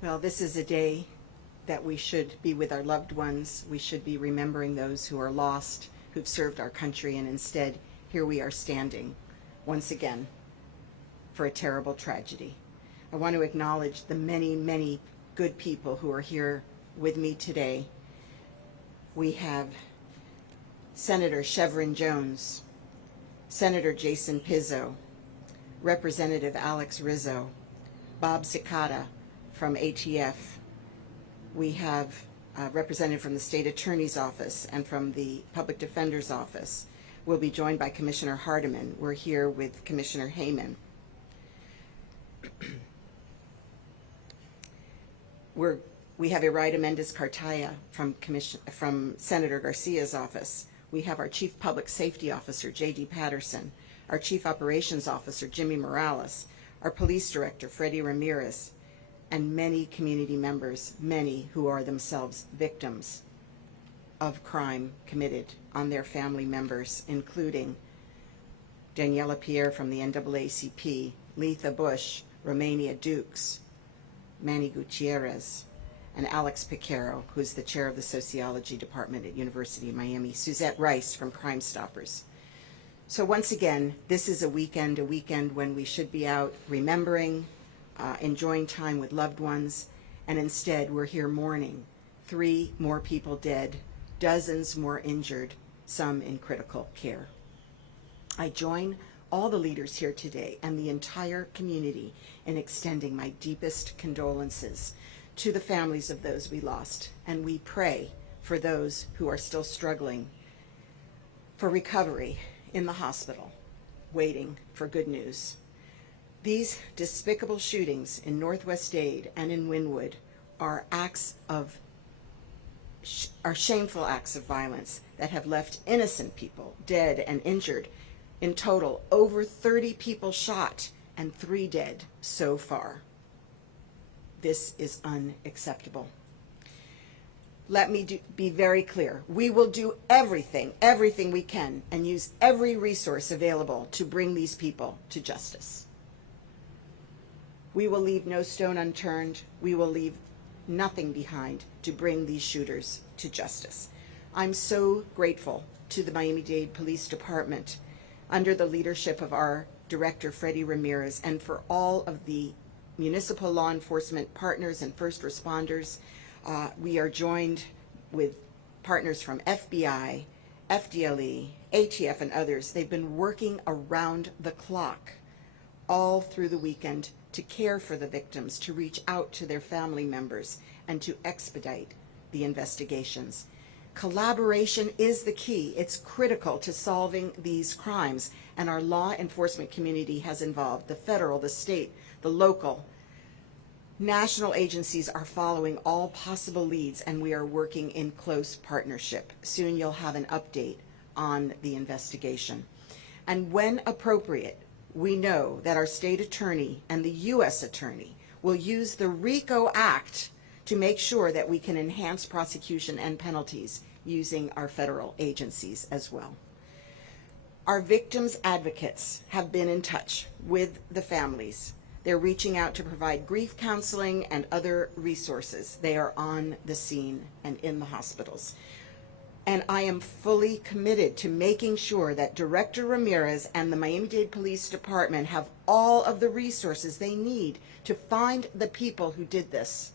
Well, this is a day that we should be with our loved ones. We should be remembering those who are lost, who've served our country, and instead, here we are standing once again for a terrible tragedy. I want to acknowledge the many, many good people who are here with me today. We have Senator Chevron Jones, Senator Jason Pizzo, Representative Alex Rizzo, Bob Cicada from ATF. We have a representative from the State Attorney's Office and from the Public Defender's Office. We'll be joined by Commissioner Hardiman. We're here with Commissioner Heyman. We have Iraida Mendez-Cartaya from Senator Garcia's office. We have our Chief Public Safety Officer, J.D. Patterson, our Chief Operations Officer, Jimmy Morales, our Police Director, Freddie Ramirez, and many community members, many who are themselves victims of crime committed on their family members, including Daniela Pierre from the NAACP, Letha Bush, Romania Dukes, Manny Gutierrez, and Alex Picaro, who's the chair of the Sociology Department at University of Miami, Suzette Rice from Crime Stoppers. So once again, this is a weekend when we should be out remembering, enjoying time with loved ones, and instead we're here mourning 3 more people dead, dozens more injured, some in critical care. I join all the leaders here today and the entire community in extending my deepest condolences to the families of those we lost, and we pray for those who are still struggling for recovery in the hospital, waiting for good news. These despicable shootings in Northwest Dade and in Wynwood are shameful acts of violence that have left innocent people dead and injured. In total, over 30 people shot and 3 dead so far. This is unacceptable. Let me be very clear. We will do everything we can and use every resource available to bring these people to justice. We will leave no stone unturned. We will leave nothing behind to bring these shooters to justice. I'm so grateful to the Miami-Dade Police Department under the leadership of our director, Freddie Ramirez, and for all of the municipal law enforcement partners and first responders. We are joined with partners from FBI, FDLE, ATF, and others. They've been working around the clock all through the weekend to care for the victims, to reach out to their family members, and to expedite the investigations. Collaboration is the key. It's critical to solving these crimes, and our law enforcement community has involved. The federal, the state, the local, national agencies are following all possible leads, and we are working in close partnership. Soon you'll have an update on the investigation. And when appropriate, we know that our state attorney and the U.S. attorney will use the RICO Act to make sure that we can enhance prosecution and penalties using our federal agencies as well. Our victims' advocates have been in touch with the families. They're reaching out to provide grief counseling and other resources. They are on the scene and in the hospitals. And I am fully committed to making sure that Director Ramirez and the Miami-Dade Police Department have all of the resources they need to find the people who did this.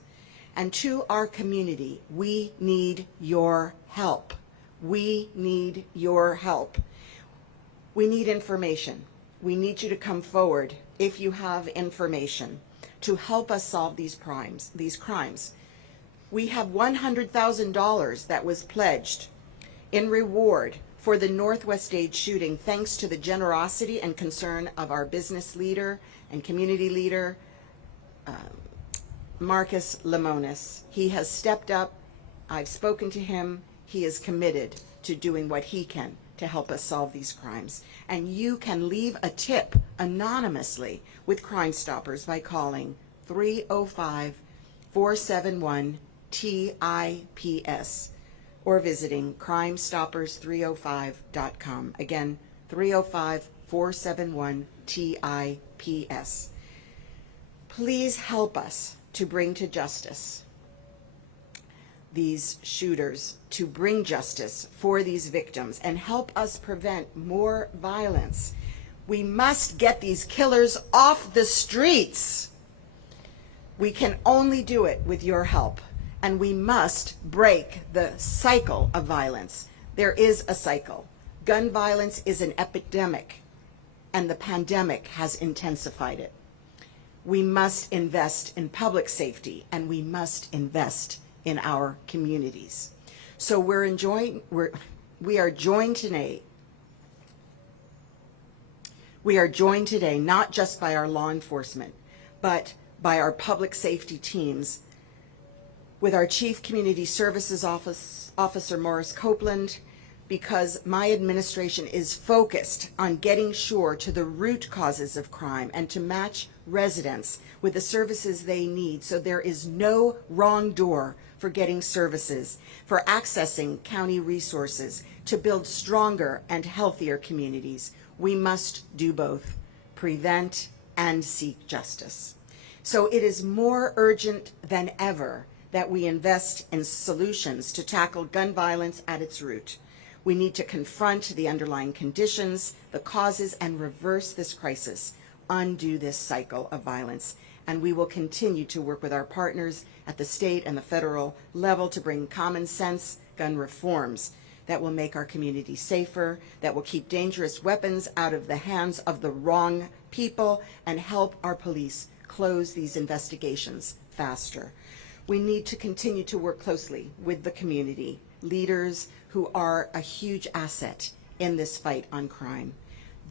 And to our community, we need your help. We need your help. We need information. We need you to come forward if you have information to help us solve these crimes. We have $100,000 that was pledged in reward for the Northwest Dade shooting, thanks to the generosity and concern of our business leader and community leader, Marcus Lemonis. He has stepped up. I've spoken to him. He is committed to doing what he can to help us solve these crimes. And you can leave a tip anonymously with Crime Stoppers by calling 305-471-TIPS or visiting crimestoppers305.com. Again, 305-471-TIPS. Please help us to bring to justice these shooters, to bring justice for these victims and help us prevent more violence. We must get these killers off the streets. We can only do it with your help, and we must break the cycle of violence. There is a cycle. Gun violence is an epidemic, and the pandemic has intensified it. We must invest in public safety, and we must invest in our communities. So we are joined today not just by our law enforcement, but by our public safety teams, with our Chief Community Services Officer Morris Copeland, because my administration is focused on getting sure to the root causes of crime and to match residents with the services they need, so there is no wrong door for getting services, for accessing county resources, to build stronger and healthier communities. We must do both, prevent and seek justice. So it is more urgent than ever that we invest in solutions to tackle gun violence at its root. We need to confront the underlying conditions, the causes, and reverse this crisis, undo this cycle of violence. And we will continue to work with our partners at the state and the federal level to bring common sense gun reforms that will make our community safer, that will keep dangerous weapons out of the hands of the wrong people, and help our police close these investigations faster. We need to continue to work closely with the community leaders who are a huge asset in this fight on crime.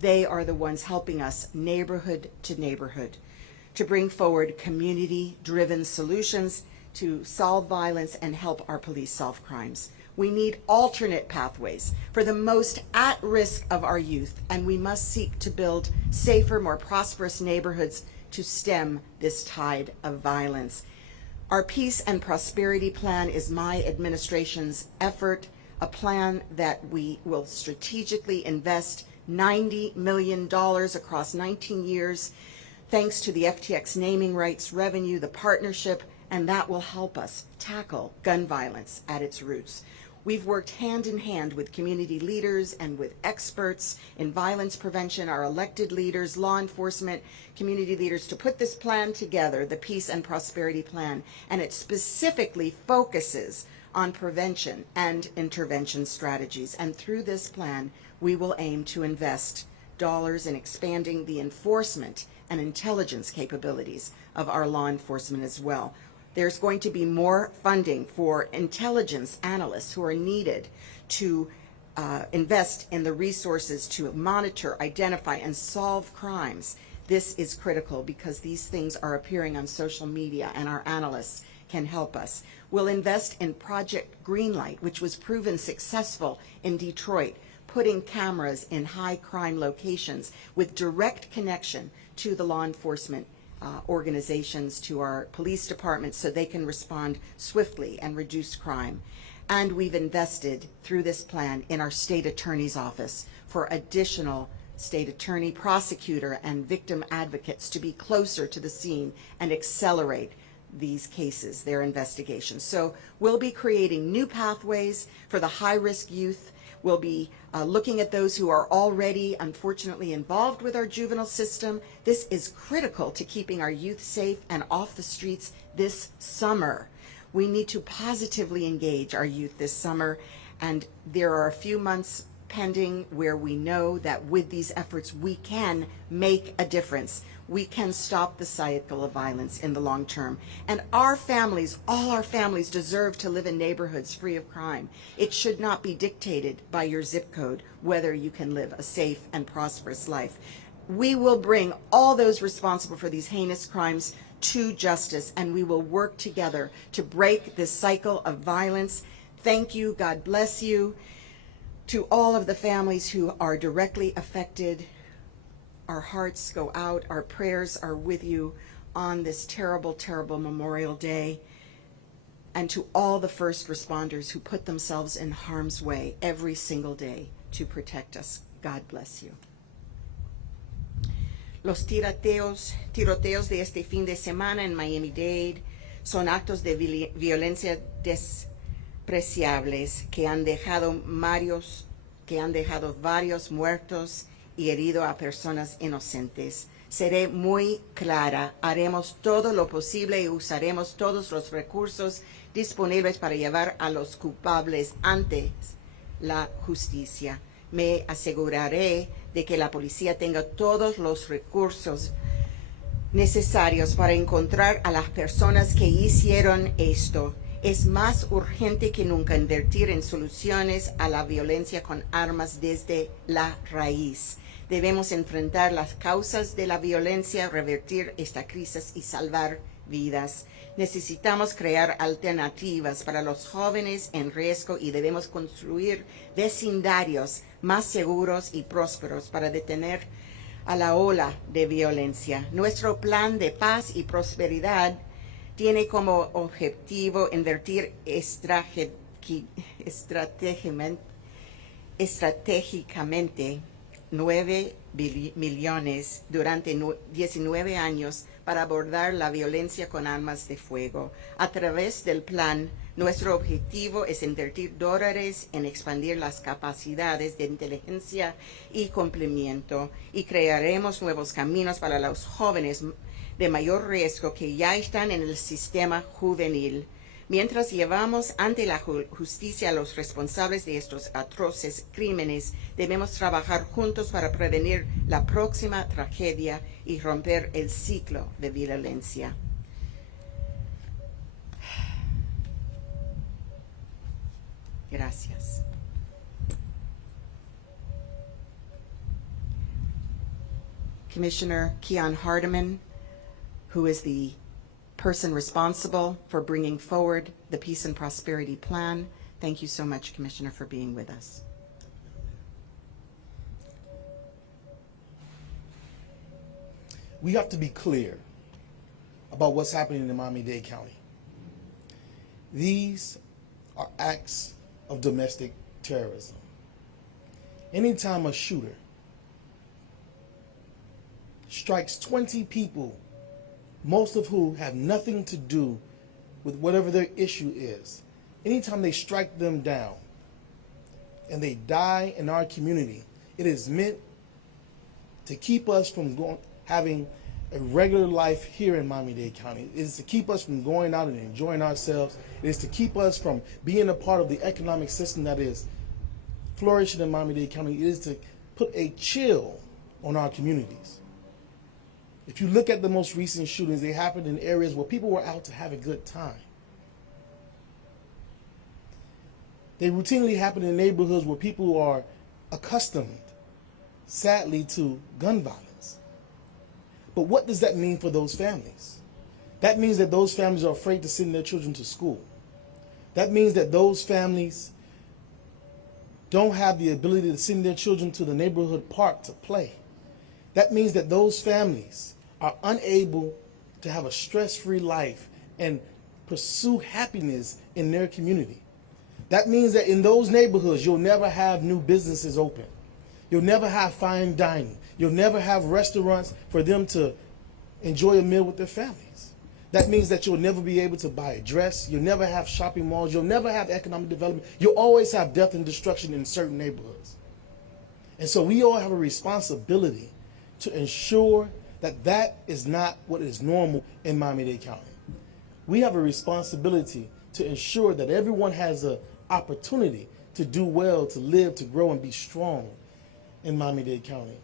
They are the ones helping us neighborhood to neighborhood to bring forward community-driven solutions to solve violence and help our police solve crimes. We need alternate pathways for the most at-risk of our youth, and we must seek to build safer, more prosperous neighborhoods to stem this tide of violence. Our Peace and Prosperity Plan is my administration's effort, a plan that we will strategically invest $90 million across 19 years, thanks to the FTX naming rights revenue, the partnership, and that will help us tackle gun violence at its roots. We've worked hand in hand with community leaders and with experts in violence prevention, our elected leaders, law enforcement, community leaders, to put this plan together, the Peace and Prosperity Plan, and it specifically focuses on prevention and intervention strategies. And through this plan, we will aim to invest dollars in expanding the enforcement and intelligence capabilities of our law enforcement as well. There's going to be more funding for intelligence analysts who are needed to invest in the resources to monitor, identify, and solve crimes. This is critical because these things are appearing on social media, and our analysts can help us. We'll invest in Project Greenlight, which was proven successful in Detroit, putting cameras in high crime locations with direct connection to the law enforcement organizations, to our police departments, so they can respond swiftly and reduce crime. And we've invested through this plan in our state attorney's office for additional state attorney, prosecutor, and victim advocates to be closer to the scene and accelerate these cases, their investigations. So we'll be creating new pathways for the high-risk youth. We'll be looking at those who are already, unfortunately, involved with our juvenile system. This is critical to keeping our youth safe and off the streets this summer. We need to positively engage our youth this summer, and there are a few months pending where we know that with these efforts we can make a difference. We can stop the cycle of violence in the long term. And our families, all our families, deserve to live in neighborhoods free of crime. It should not be dictated by your zip code whether you can live a safe and prosperous life. We will bring all those responsible for these heinous crimes to justice, and we will work together to break this cycle of violence. Thank you. God bless you. To all of the families who are directly affected, our hearts go out, our prayers are with you on this terrible, terrible Memorial Day. And to all the first responders who put themselves in harm's way every single day to protect us, God bless you. Los tiroteos de este fin de semana en Miami-Dade son actos de violencia despreciables que han dejado varios muertos y herido a personas inocentes. Seré muy clara, haremos todo lo posible y usaremos todos los recursos disponibles para llevar a los culpables ante la justicia. Me aseguraré de que la policía tenga todos los recursos necesarios para encontrar a las personas que hicieron esto. Es más urgente que nunca invertir en soluciones a la violencia con armas desde la raíz. Debemos enfrentar las causas de la violencia, revertir esta crisis y salvar vidas. Necesitamos crear alternativas para los jóvenes en riesgo y debemos construir vecindarios más seguros y prósperos para detener a la ola de violencia. Nuestro plan de paz y prosperidad tiene como objetivo invertir estratégicamente 9 millones durante 19 años para abordar la violencia con armas de fuego. A través del plan, nuestro objetivo es invertir dólares en expandir las capacidades de inteligencia y cumplimiento, y crearemos nuevos caminos para los jóvenes de mayor riesgo que ya están en el sistema juvenil. Mientras llevamos ante la justicia a los responsables de estos atroces crímenes, debemos trabajar juntos para prevenir la próxima tragedia y romper el ciclo de violencia. Gracias. Commissioner Keon Hardeman, who is the person responsible for bringing forward the Peace and Prosperity Plan. Thank you so much, Commissioner, for being with us. We have to be clear about what's happening in Miami-Dade County. These are acts of domestic terrorism. Anytime a shooter strikes 20 people, most of whom have nothing to do with whatever their issue is, anytime they strike them down and they die in our community, it is meant to keep us from having a regular life here in Miami-Dade County. It is to keep us from going out and enjoying ourselves. It is to keep us from being a part of the economic system that is flourishing in Miami-Dade County. It is to put a chill on our communities. If you look at the most recent shootings, they happened in areas where people were out to have a good time. They routinely happen in neighborhoods where people are accustomed, sadly, to gun violence. But what does that mean for those families? That means that those families are afraid to send their children to school. That means that those families don't have the ability to send their children to the neighborhood park to play. That means that those families are unable to have a stress-free life and pursue happiness in their community. That means that in those neighborhoods, you'll never have new businesses open. You'll never have fine dining. You'll never have restaurants for them to enjoy a meal with their families. That means that you'll never be able to buy a dress. You'll never have shopping malls. You'll never have economic development. You'll always have death and destruction in certain neighborhoods. And so we all have a responsibility to ensure that that is not what is normal in Miami-Dade County. We have a responsibility to ensure that everyone has an opportunity to do well, to live, to grow, and be strong in Miami-Dade County.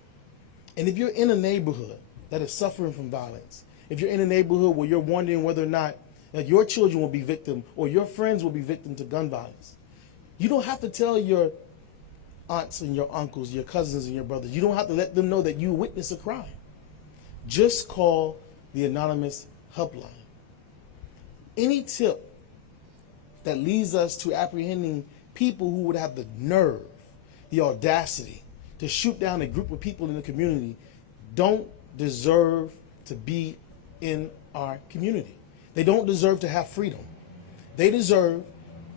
And if you're in a neighborhood that is suffering from violence, if you're in a neighborhood where you're wondering whether or not your children will be victim or your friends will be victim to gun violence, you don't have to tell your aunts and your uncles, your cousins and your brothers. You don't have to let them know that you witnessed a crime. Just call the anonymous helpline. Any tip that leads us to apprehending people who would have the nerve, the audacity to shoot down a group of people in the community don't deserve to be in our community. They don't deserve to have freedom. They deserve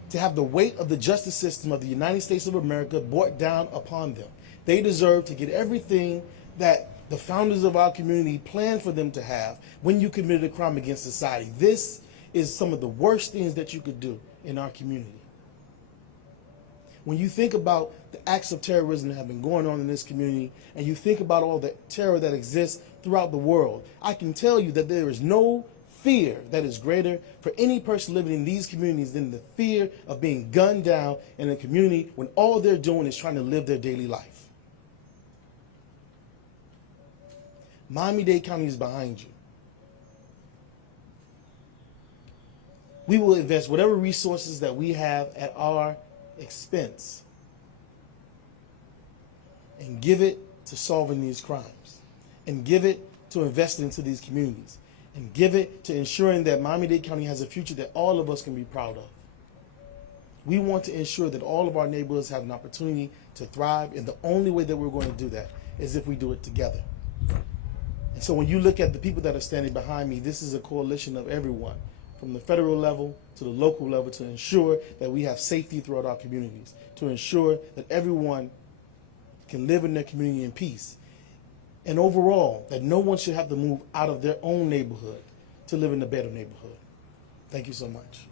to have the weight of the justice system of the United States of America brought down upon them. They deserve to get everything that the founders of our community planned for them to have when you committed a crime against society. This is some of the worst things that you could do in our community. When you think about the acts of terrorism that have been going on in this community, and you think about all the terror that exists throughout the world, I can tell you that there is no fear that is greater for any person living in these communities than the fear of being gunned down in a community when all they're doing is trying to live their daily life. Miami-Dade County is behind you. We will invest whatever resources that we have at our expense and give it to solving these crimes, and give it to investing into these communities, and give it to ensuring that Miami-Dade County has a future that all of us can be proud of. We want to ensure that all of our neighborhoods have an opportunity to thrive, and the only way that we're going to do that is if we do it together. And so when you look at the people that are standing behind me, this is a coalition of everyone, from the federal level to the local level, to ensure that we have safety throughout our communities, to ensure that everyone can live in their community in peace, and overall, that no one should have to move out of their own neighborhood to live in a better neighborhood. Thank you so much.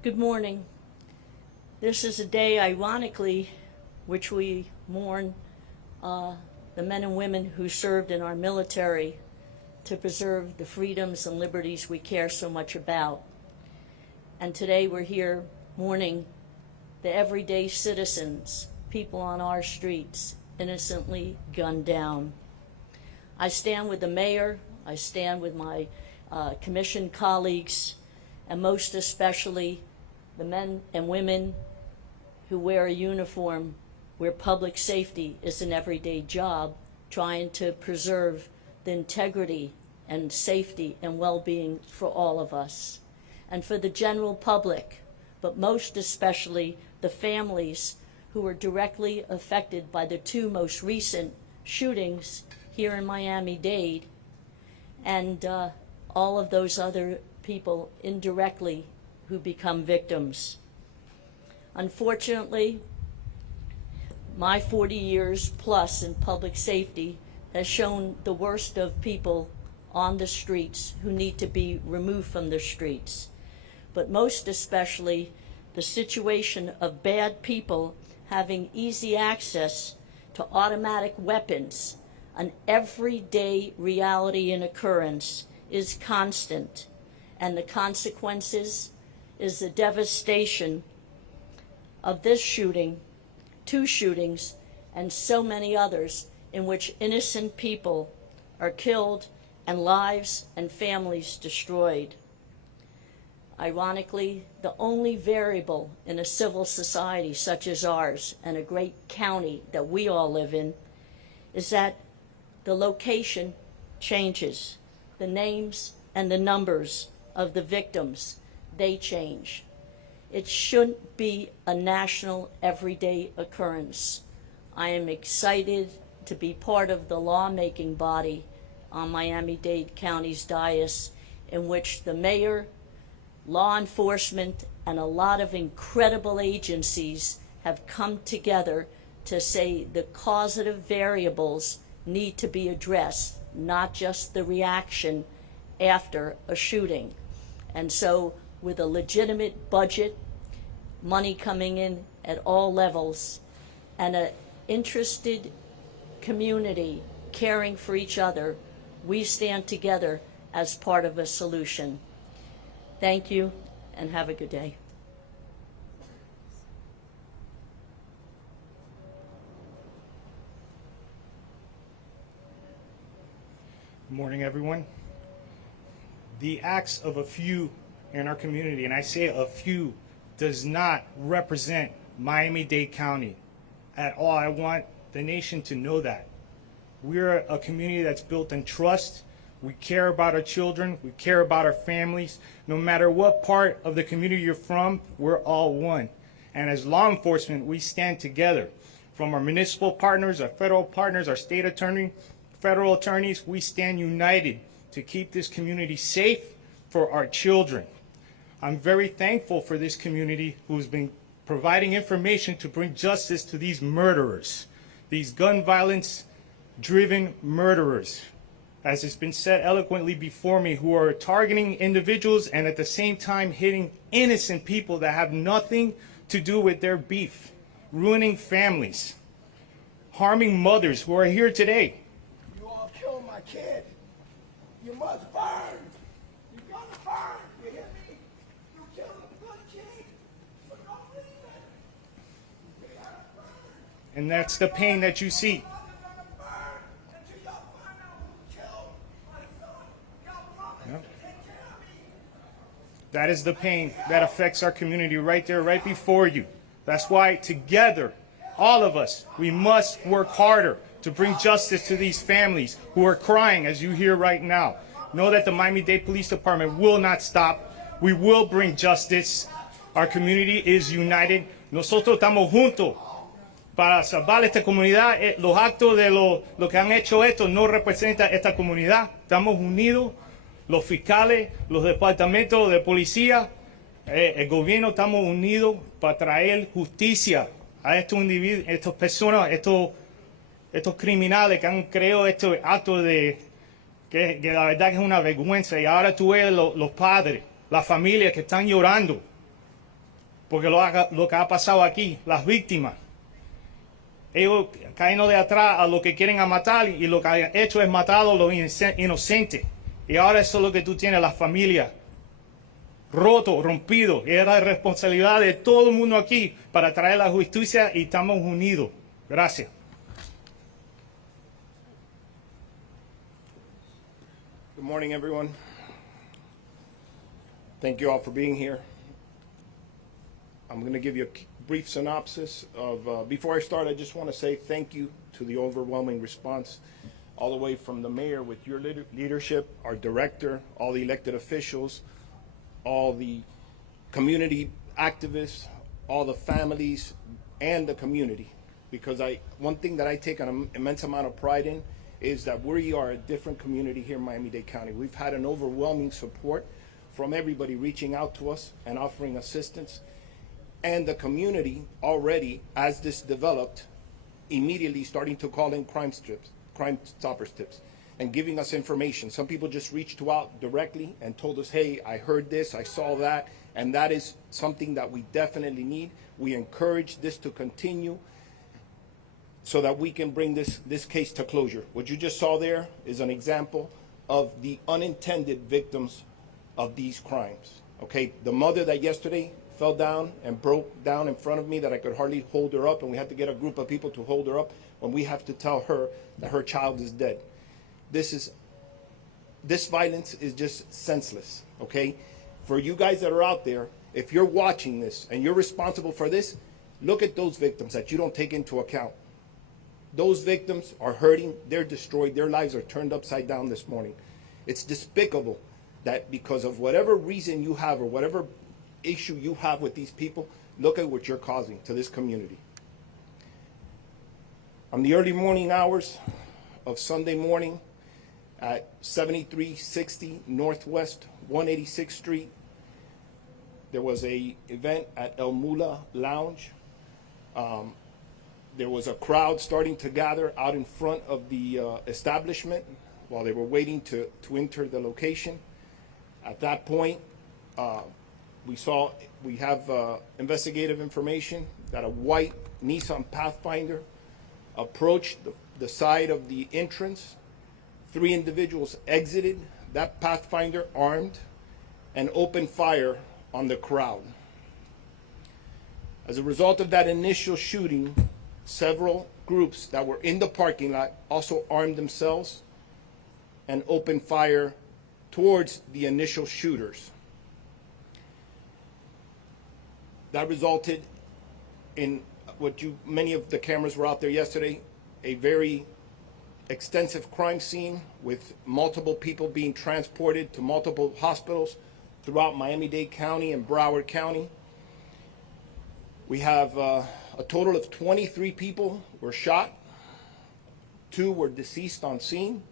Good morning. This is a day, ironically, which we mourn the men and women who served in our military to preserve the freedoms and liberties we care so much about. And today we're here mourning the everyday citizens, people on our streets, innocently gunned down. I stand with the mayor, I stand with my commission colleagues, and most especially the men and women who wear a uniform where public safety is an everyday job, trying to preserve the integrity and safety and well-being for all of us. And for the general public, but most especially the families who were directly affected by the two most recent shootings here in Miami-Dade, and all of those other people indirectly who become victims. Unfortunately, my 40 years plus in public safety has shown the worst of people on the streets who need to be removed from the streets. But most especially the situation of bad people having easy access to automatic weapons, an everyday reality and occurrence, is constant. And the consequences is the devastation of this shooting, two shootings, and so many others in which innocent people are killed and lives and families destroyed. Ironically, the only variable in a civil society such as ours and a great county that we all live in is that the location changes. The names and the numbers of the victims, they change. It shouldn't be a national, everyday occurrence. I am excited to be part of the lawmaking body on Miami-Dade County's dais, in which the mayor, law enforcement, and a lot of incredible agencies have come together to say the causative variables need to be addressed, not just the reaction after a shooting. And so with a legitimate budget, money coming in at all levels, and an interested community caring for each other, we stand together as part of a solution. Thank you, and have a good day. Good morning, everyone. The acts of a few in our community, and I say a few, does not represent Miami-Dade County at all. I want the nation to know that. We're a community that's built on trust. We care about our children. We care about our families. No matter what part of the community you're from, we're all one. And as law enforcement, we stand together. From our municipal partners, our federal partners, our state attorney, federal attorneys, we stand united to keep this community safe for our children. I'm very thankful for this community who's been providing information to bring justice to these murderers, these gun violence-driven murderers, as it's been said eloquently before me, who are targeting individuals and at the same time hitting innocent people that have nothing to do with their beef, ruining families, harming mothers who are here today. You all killed my kid. You must burn. You gotta burn. You hear me? You killed a good kid. But don't leave it. You gotta burn. And that's the pain that you see. That is the pain that affects our community right there, right before you. That's why together, all of us, we must work harder to bring justice to these families who are crying, as you hear right now. Know that the Miami-Dade Police Department will not stop. We will bring justice. Our community is united. Nosotros estamos juntos para salvar esta comunidad. Los actos de lo que han hecho esto no representan esta comunidad. Estamos unidos. Los fiscales, los departamentos de policía, el gobierno, estamos unidos para traer justicia a estos individuos, estas personas, estos criminales que han creado estos actos que la verdad que es una vergüenza. Y ahora tú ves los padres, las familias que están llorando porque lo que ha pasado aquí, las víctimas. Ellos caen de atrás a los que quieren matar y lo que han hecho es matar a los inocentes. Y ahora eso es lo que tú tienes, las familias rompido. Y era responsabilidad de todo el mundo aquí para traer la justicia y estamos unidos. Gracias. Good morning, everyone. Thank you all for being here. I'm going to give you a brief synopsis of, before I start, I just want to say thank you to the overwhelming response all the way from the mayor with your leadership, our director, all the elected officials, all the community activists, all the families, and the community. Because one thing that I take an immense amount of pride in is that we are a different community here in Miami-Dade County. We've had an overwhelming support from everybody reaching out to us and offering assistance. And the community already, as this developed, immediately starting to call in Crime Stoppers tips and giving us information. Some people just reached out directly and told us, hey, I heard this, I saw that, and that is something that we definitely need. We encourage this to continue so that we can bring this case to closure. What you just saw there is an example of the unintended victims of these crimes. Okay, the mother that yesterday fell down and broke down in front of me that I could hardly hold her up, and we had to get a group of people to hold her up when we have to tell her that her child is dead. This violence is just senseless, okay? For you guys that are out there, if you're watching this and you're responsible for this, look at those victims that you don't take into account. Those victims are hurting, they're destroyed, their lives are turned upside down this morning. It's despicable that because of whatever reason you have or whatever issue you have with these people, look at what you're causing to this community. On the early morning hours of Sunday morning at 7360 Northwest 186th Street, there was an event at El Mula Lounge. There was a crowd starting to gather out in front of the establishment while they were waiting to enter the location. At that point, we have investigative information that a white Nissan Pathfinder approached the side of the entrance. 3 individuals exited that Pathfinder armed and opened fire on the crowd. As a result of that initial shooting, several groups that were in the parking lot also armed themselves and opened fire towards the initial shooters. That resulted in many of the cameras were out there yesterday, a very extensive crime scene with multiple people being transported to multiple hospitals throughout Miami-Dade County and Broward County. We have a total of 23 people were shot. 2 were deceased on scene.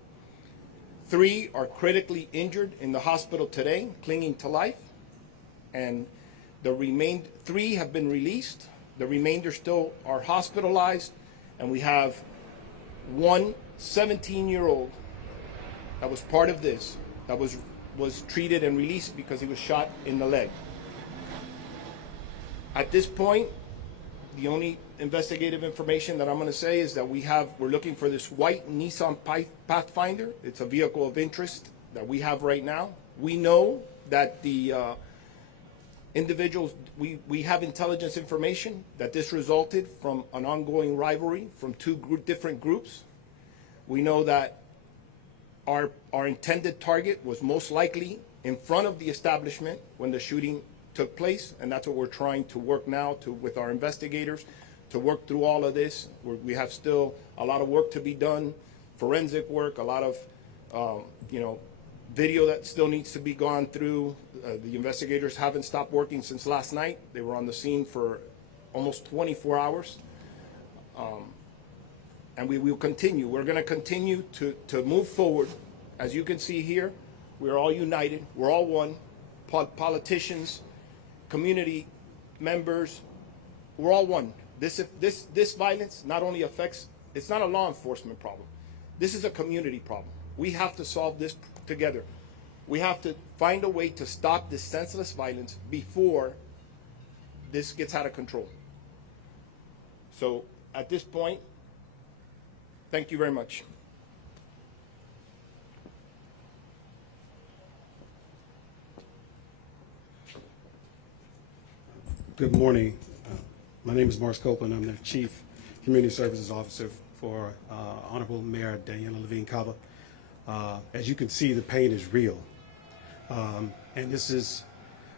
3 are critically injured in the hospital today, clinging to life. and the remained 3 have been released. The remainder still are hospitalized, and we have one 17-year-old that was part of this that was treated and released because he was shot in the leg. At this point, the only investigative information that I'm going to say is that we're looking for this white Nissan Pathfinder. It's a vehicle of interest that we have right now. We know that the individuals, we have intelligence information that this resulted from an ongoing rivalry from 2 different groups. We know that our intended target was most likely in front of the establishment when the shooting took place, and that's what we're trying to work now with our investigators to work through all of this. We have still a lot of work to be done, forensic work, a lot of video that still needs to be gone through. The investigators haven't stopped working since last night. They were on the scene for almost 24 hours. And we will continue. We're going to continue to move forward. As you can see here, we're all united. We're all one. Politicians, community members, we're all one. This violence not only affects, it's not a law enforcement problem. This is a community problem. We have to solve this together. We have to find a way to stop this senseless violence before this gets out of control. So at this point, thank you very much. Good morning. My name is Morris Copeland. I'm the Chief Community Services Officer for Honorable Mayor Daniella Levine Cava. As you can see, the pain is real. And this is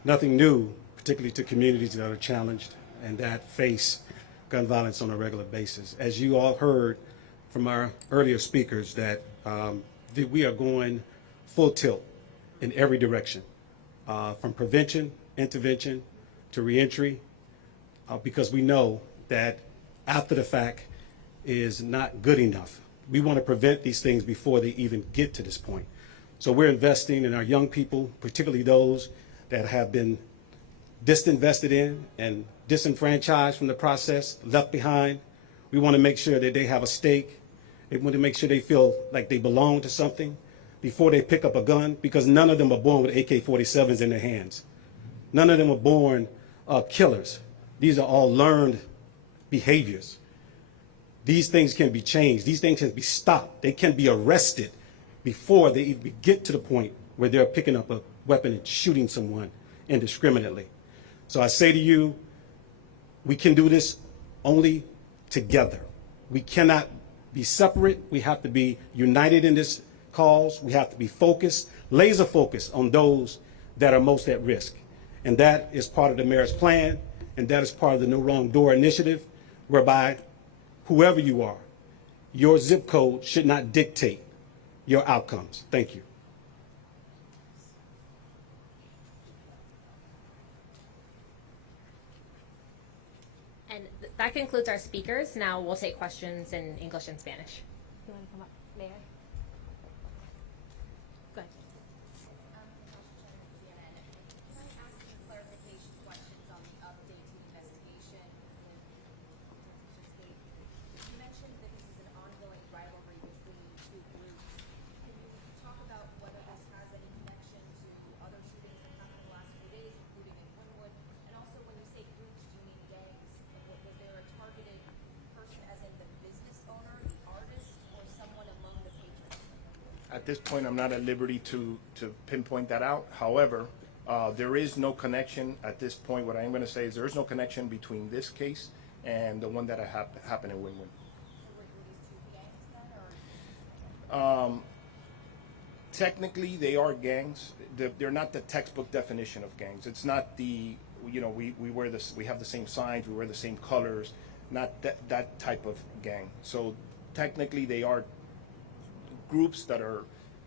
nothing new, particularly to communities that are challenged and that face gun violence on a regular basis. As you all heard from our earlier speakers, that we are going full tilt in every direction, from prevention, intervention, to reentry, because we know that after the fact is not good enough. We want to prevent these things before they even get to this point. So we're investing in our young people, particularly those that have been disinvested in and disenfranchised from the process, left behind. We want to make sure that they have a stake. They want to make sure they feel like they belong to something before they pick up a gun, because none of them are born with AK-47s in their hands. None of them are born killers. These are all learned behaviors. These things can be changed. These things can be stopped. They can be arrested before they even get to the point where they're picking up a weapon and shooting someone indiscriminately. So I say to you, we can do this only together. We cannot be separate. We have to be united in this cause. We have to be focused, laser focused on those that are most at risk. And that is part of the mayor's plan, and that is part of the No Wrong Door initiative, whereby whoever you are, your zip code should not dictate your outcomes. Thank you. And that concludes our speakers. Now we'll take questions in English and Spanish. You want to come up, Mayor? Go ahead. At this point, I'm not at liberty to pinpoint that out. However, there is no connection at this point. What I am going to say is there is no connection between this case and the one that happened in Wynwood. Technically, they are gangs. They're not the textbook definition of gangs. It's not the, we wear this, we have the same signs, we wear the same colors, not that type of gang. So technically, they are groups that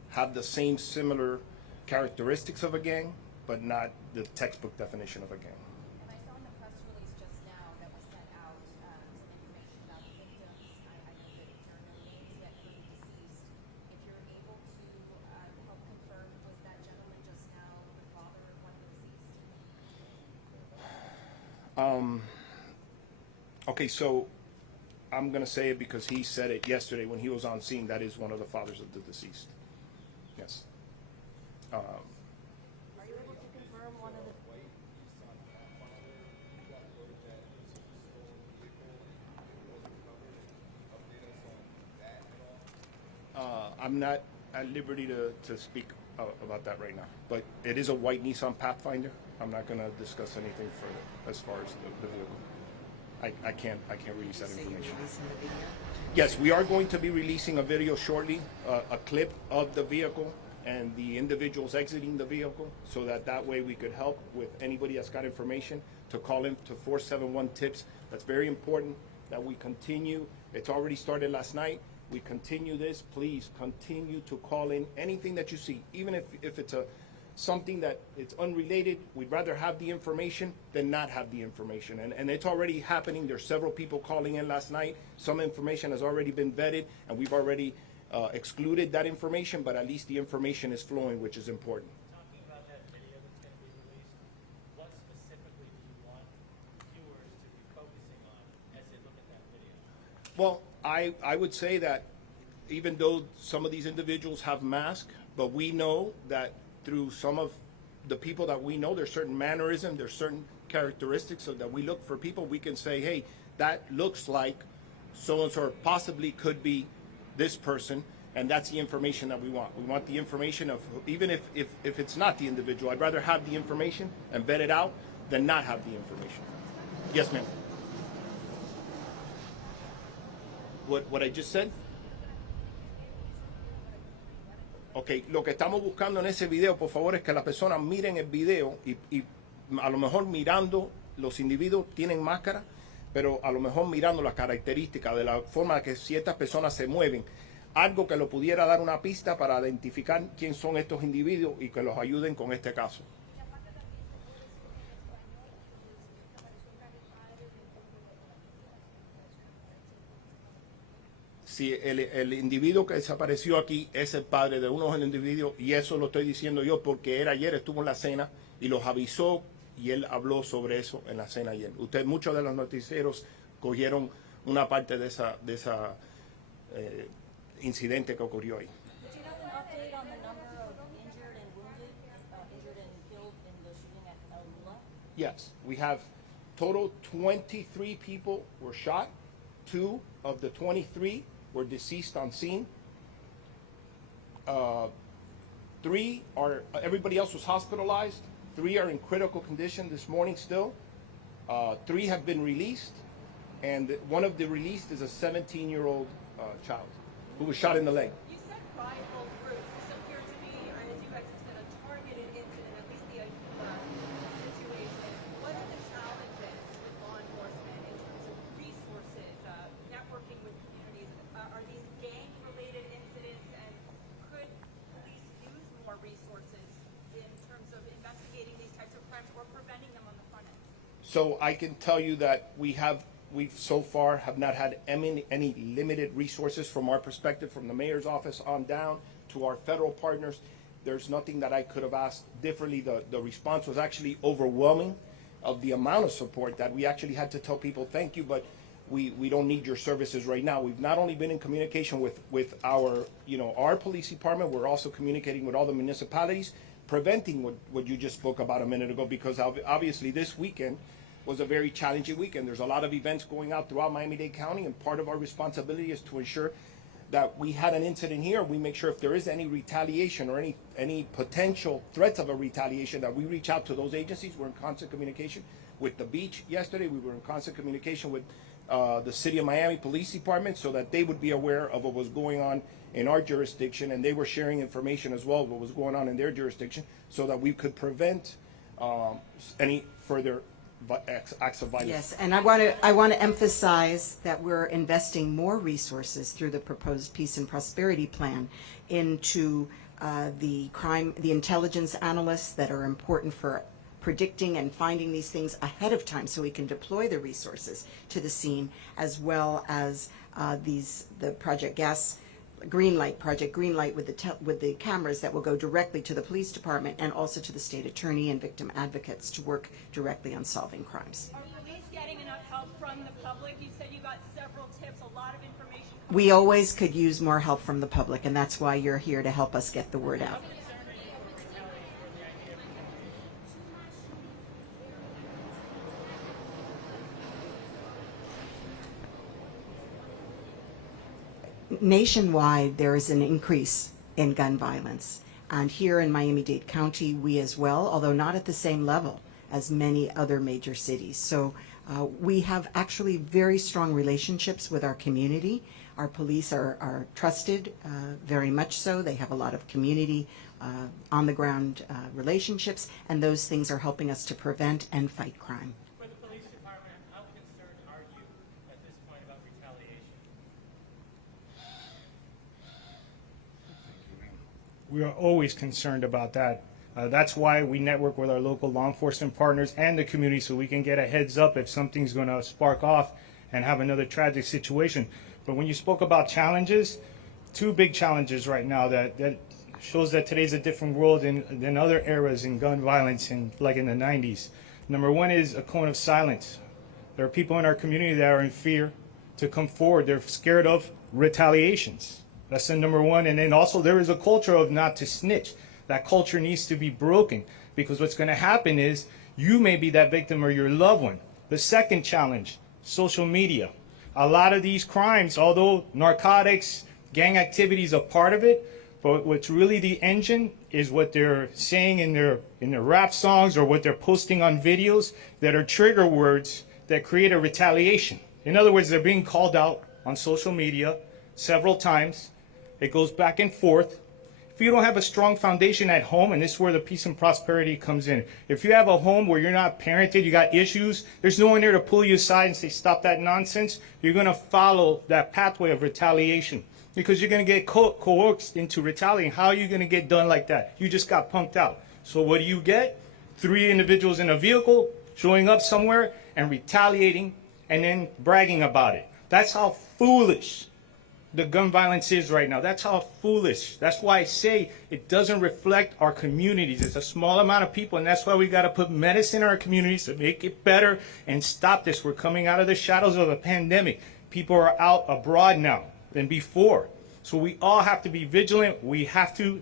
have the same similar characteristics of a gang, but not the textbook definition of a gang. And I saw in the press release just now that was sent out some information about the victims. I know that there are no names yet for the deceased. If you're able to help confirm, was that gentleman just now the father of one of the deceased? Okay, so I'm going to say it because he said it yesterday when he was on scene. That is one of the fathers of the deceased. Yes. Are you able to confirm one of the... I'm not at liberty to speak about that right now. But it is a white Nissan Pathfinder. I'm not going to discuss anything further as far as the vehicle. I can't release that information. Yes, we are going to be releasing a video shortly, a clip of the vehicle and the individuals exiting the vehicle, so that way we could help with anybody that's got information to call in to 471-TIPS. That's very important that we continue. It's already started last night. We continue this. Please continue to call in anything that you see, even if it's something that it's unrelated. We'd rather have the information than not have the information. And it's already happening. There's several people calling in last night. Some information has already been vetted, and we've already excluded that information, but at least the information is flowing, which is important. Talking about that video that's going to be released, what specifically do you want viewers to be focusing on as they look at that video? Well, I would say that even though some of these individuals have masks, but we know that through some of the people that we know, there's certain mannerism, there's certain characteristics, so that we look for people, we can say, hey, that looks like so-and-so, or possibly could be this person, and that's the information that we want. We want the information of, even if it's not the individual, I'd rather have the information and vet it out than not have the information. Yes, ma'am. What I just said? Ok, lo que estamos buscando en ese video, por favor, es que las personas miren el video y a lo mejor mirando, los individuos tienen máscara, pero a lo mejor mirando las características de la forma que ciertas personas se mueven, algo que lo pudiera dar una pista para identificar quién son estos individuos y que los ayuden con este caso. Si el individuo que desapareció aquí es el padre de uno de los individuos, y eso lo estoy diciendo yo porque él ayer estuvo en la cena y los avisó y él habló sobre eso en la cena ayer. Muchos de los noticieros cogieron una parte de esa incidente que ocurrió ahí. Did you have an update on the number of injured and wounded, injured and killed in the shooting at El Mula? Yes, we have total 23 people were shot. 2 of the 23 were deceased on scene. 3 are, everybody else was hospitalized. 3 are in critical condition this morning still. 3 have been released, and one of the released is a 17-year-old child who was shot in the leg. You said rival groups. This appeared to be, or as you guys have said, a targeted incident, at least the situation. What are the challenges with law enforcement in terms of resources, networking with communities? Are these gang-related incidents, and could police use more resources in terms of investigating these types of crimes or preventing them on the front end? So I can tell you that we've so far have not had any limited resources from our perspective, from the mayor's office on down to our federal partners. There's nothing that I could have asked differently. The response was actually overwhelming of the amount of support that we actually had to tell people, thank you, but we don't need your services right now. We've not only been in communication with our, our police department, we're also communicating with all the municipalities, preventing what you just spoke about a minute ago, because obviously this weekend was a very challenging weekend. There's a lot of events going out throughout Miami-Dade County, and part of our responsibility is to ensure that we had an incident here, we make sure if there is any retaliation or any potential threats of a retaliation, that we reach out to those agencies. We're in constant communication with the beach yesterday. We were in constant communication with the City of Miami Police Department, so that they would be aware of what was going on in our jurisdiction, and they were sharing information as well of what was going on in their jurisdiction, so that we could prevent any further acts of violence. Yes, and I want to emphasize that we're investing more resources through the proposed Peace and Prosperity Plan into the intelligence analysts that are important for predicting and finding these things ahead of time, so we can deploy the resources to the scene, as well as the Project Greenlight with the cameras that will go directly to the police department and also to the state attorney and victim advocates to work directly on solving crimes. Are you able help from the public? You said you got several tips, a lot of information. We always could use more help from the public, and that's why you're here to help us get the word out. Nationwide, there is an increase in gun violence. And here in Miami-Dade County, we as well, although not at the same level as many other major cities. So we have actually very strong relationships with our community. Our police are trusted, very much so. They have a lot of community on-the-ground relationships, and those things are helping us to prevent and fight crime. For the police department, how concerned are you at this point about retaliation? We are always concerned about that. That's why we network with our local law enforcement partners and the community so we can get a heads up if something's going to spark off and have another tragic situation. But when you spoke about challenges, two big challenges right now that shows that today's a different world than other eras in gun violence, like in the 90s. Number one is a cone of silence. There are people in our community that are in fear to come forward. They're scared of retaliations. That's the number one. And then also there is a culture of not to snitch. That culture needs to be broken, because what's going to happen is you may be that victim or your loved one. The second challenge, social media. A lot of these crimes, although narcotics, gang activity is a part of it, but what's really the engine is what they're saying in their rap songs or what they're posting on videos that are trigger words that create a retaliation. In other words, they're being called out on social media several times. It goes back and forth. If you don't have a strong foundation at home, and this is where the peace and prosperity comes in. If you have a home where you're not parented, you got issues, there's no one there to pull you aside and say, stop that nonsense. You're going to follow that pathway of retaliation because you're going to get coerced into retaliating. How are you going to get done like that? You just got punked out. So what do you get? 3 individuals in a vehicle showing up somewhere and retaliating and then bragging about it. That's how foolish the gun violence is right now. That's how foolish. That's why I say it doesn't reflect our communities. It's a small amount of people, and that's why we got to put medicine in our communities to make it better and stop this. We're coming out of the shadows of a pandemic. People are out abroad now than before. So we all have to be vigilant. We have to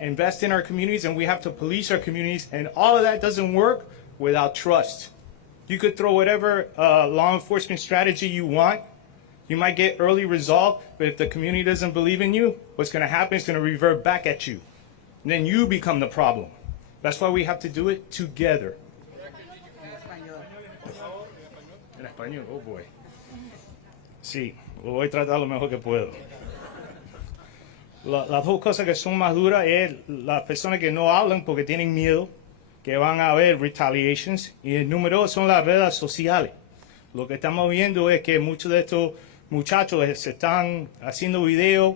invest in our communities, and we have to police our communities. And all of that doesn't work without trust. You could throw whatever law enforcement strategy you want. You might get early result, but if the community doesn't believe in you, what's going to happen is going to revert back at you. And then you become the problem. That's why we have to do it together. En español, oh boy. Sí, lo voy a tratar lo mejor que puedo. Las dos cosas que son más duras es las personas que no hablan porque tienen miedo, que van a haber retaliations. Y el número 2 son las redes sociales. Lo que estamos viendo es que muchos de estos muchachos se están haciendo videos,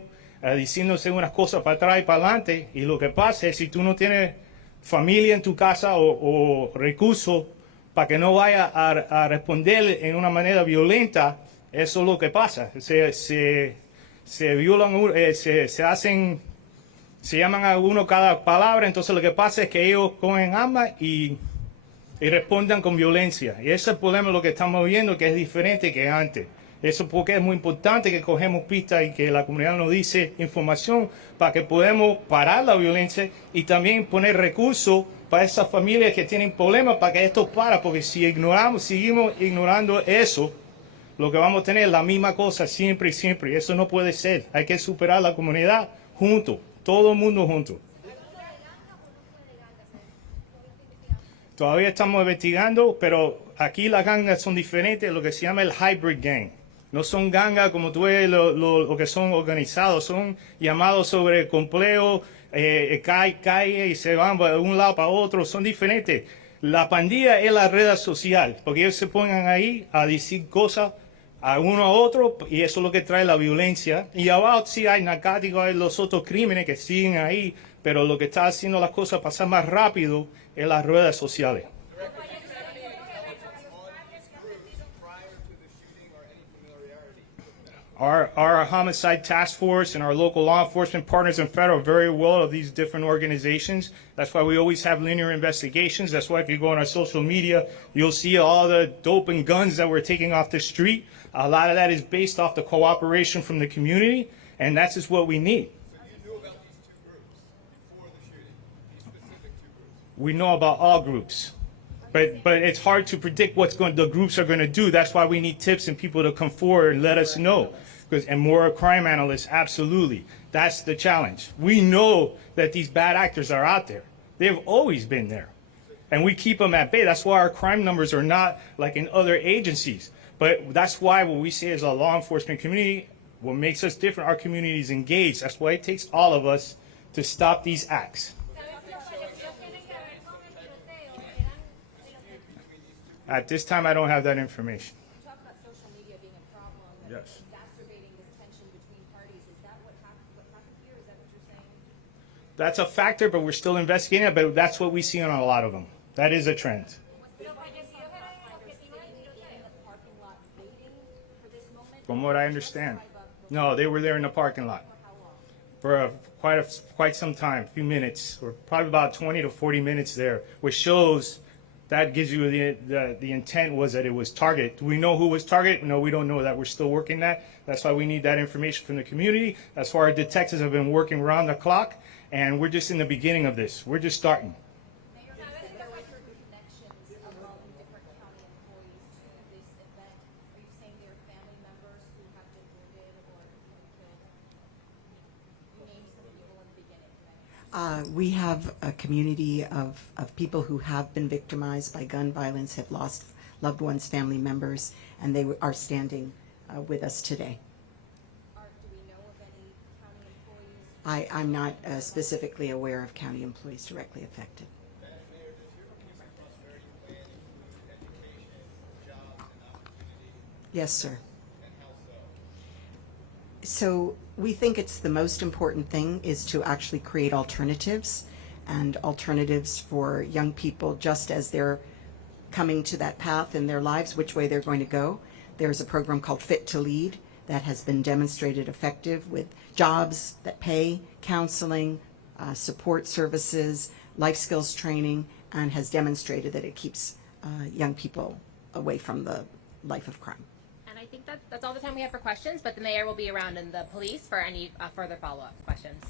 diciéndose unas cosas para atrás y para adelante, y lo que pasa es si tú no tienes familia en tu casa o recursos para que no vaya a responder en una manera violenta, eso es lo que pasa. Se violan, se llaman a uno cada palabra, entonces lo que pasa es que ellos cogen armas y respondan con violencia. Y ese es el problema de lo que estamos viendo, que es diferente que antes. Eso porque es muy importante que cogemos pistas y que la comunidad nos dice información para que podamos parar la violencia y también poner recursos para esas familias que tienen problemas para que esto pare, porque si seguimos ignorando eso, lo que vamos a tener es la misma cosa siempre y siempre. Y eso no puede ser. Hay que superar la comunidad juntos, todo el mundo juntos. Todavía estamos investigando, pero aquí las gangas son diferentes, lo que se llama el hybrid gang. No son gangas como tú ves lo que son organizados, son llamados sobre complejo, calle y se van de un lado para otro, son diferentes. La pandilla es la red social, porque ellos se pongan ahí a decir cosas a uno a otro y eso es lo que trae la violencia. Y abajo sí hay narcóticos, hay los otros crímenes que siguen ahí, pero lo que está haciendo las cosas pasar más rápido es las redes sociales. Our homicide task force and our local law enforcement partners and federal very well of these different organizations. That's why we always have linear investigations. That's why if you go on our social media, you'll see all the dope and guns that we're taking off the street. A lot of that is based off the cooperation from the community, and that's just what we need. So you knew about these two groups before the shooting, these specific two groups? We know about all groups, but it's hard to predict what the groups are going to do. That's why we need tips and people to come forward and let us know. And more crime analysts, absolutely. That's the challenge. We know that these bad actors are out there. They've always been there. And we keep them at bay. That's why our crime numbers are not like in other agencies. But that's why what we say as a law enforcement community, what makes us different, our community is engaged. That's why it takes all of us to stop these acts. At this time, I don't have that information. You talk about social media being a problem and Yes. exacerbating this tension between parties. Is that what happened here? Is that what you're saying? That's a factor, but we're still investigating it, but that's what we see on a lot of them. That is a trend. From what I understand. No, they were there in the parking lot for quite some time, a few minutes, or probably about 20 to 40 minutes there, which shows that gives you the intent was that it was targeted. Do we know who was targeted? No, we don't know that. We're still working that. That's why we need that information from the community. That's why our detectives have been working around the clock, and we're just in the beginning of this. We're just starting. There were certain connections among different county employees to this event. Are you saying they are family members who have been wounded or killed? You named some people in the beginning. We have a community of people who have been victimized by gun violence, have lost loved ones, family members, and they are standing with us today. Do we know of any county employees? I'm not specifically aware of county employees directly affected. Yes, sir. So we think it's the most important thing is to actually create alternatives and alternatives for young people just as they're coming to that path in their lives, which way they're going to go. There's a program called Fit to Lead that has been demonstrated effective with jobs that pay, counseling, support services, life skills training, and has demonstrated that it keeps young people away from the life of crime. And I think that's all the time we have for questions, but the mayor will be around and the police for any further follow-up questions.